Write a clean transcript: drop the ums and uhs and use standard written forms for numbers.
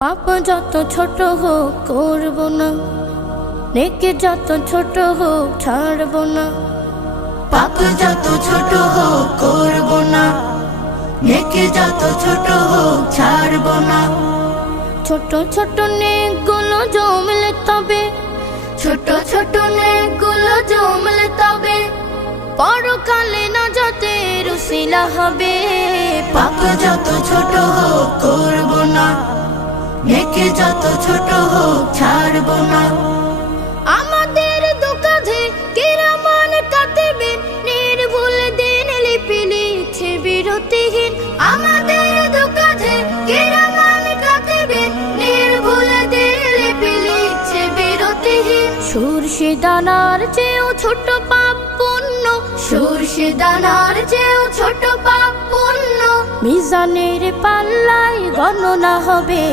পাপ যত ছোট হোক করব না, নেকি যত ছোট হোক ছাড়ব না। পাপ যত ছোট হোক করব না, নেকি যত ছোট হোক ছাড়ব না। ছোট ছোট নেকগুলো জমলে তবে, ছোট ছোট নেকগুলো জমলে তবে পরকালে নাজাতের উসিলা হবে। পাপ যত ছোট হোক করব না, নেকি যত ছোট হোক ছাড়ব না। আমাদের দুকাধে কিরামান কাতিবিন নির্ভুল দিন লিপি লিখছে বিরতিহীন। আমাদের দুকাধে কিরামান কাতিবিন নির্ভুল দিন লিপি লিখছে বিরতিহীন। সূর্যে দানার চেয়েও ছোট পাপ পুণ্য, সূর্যে দানার চেয়েও ছোট পাপ পুণ্য মিজানের পাল্লায় গণনা হবে।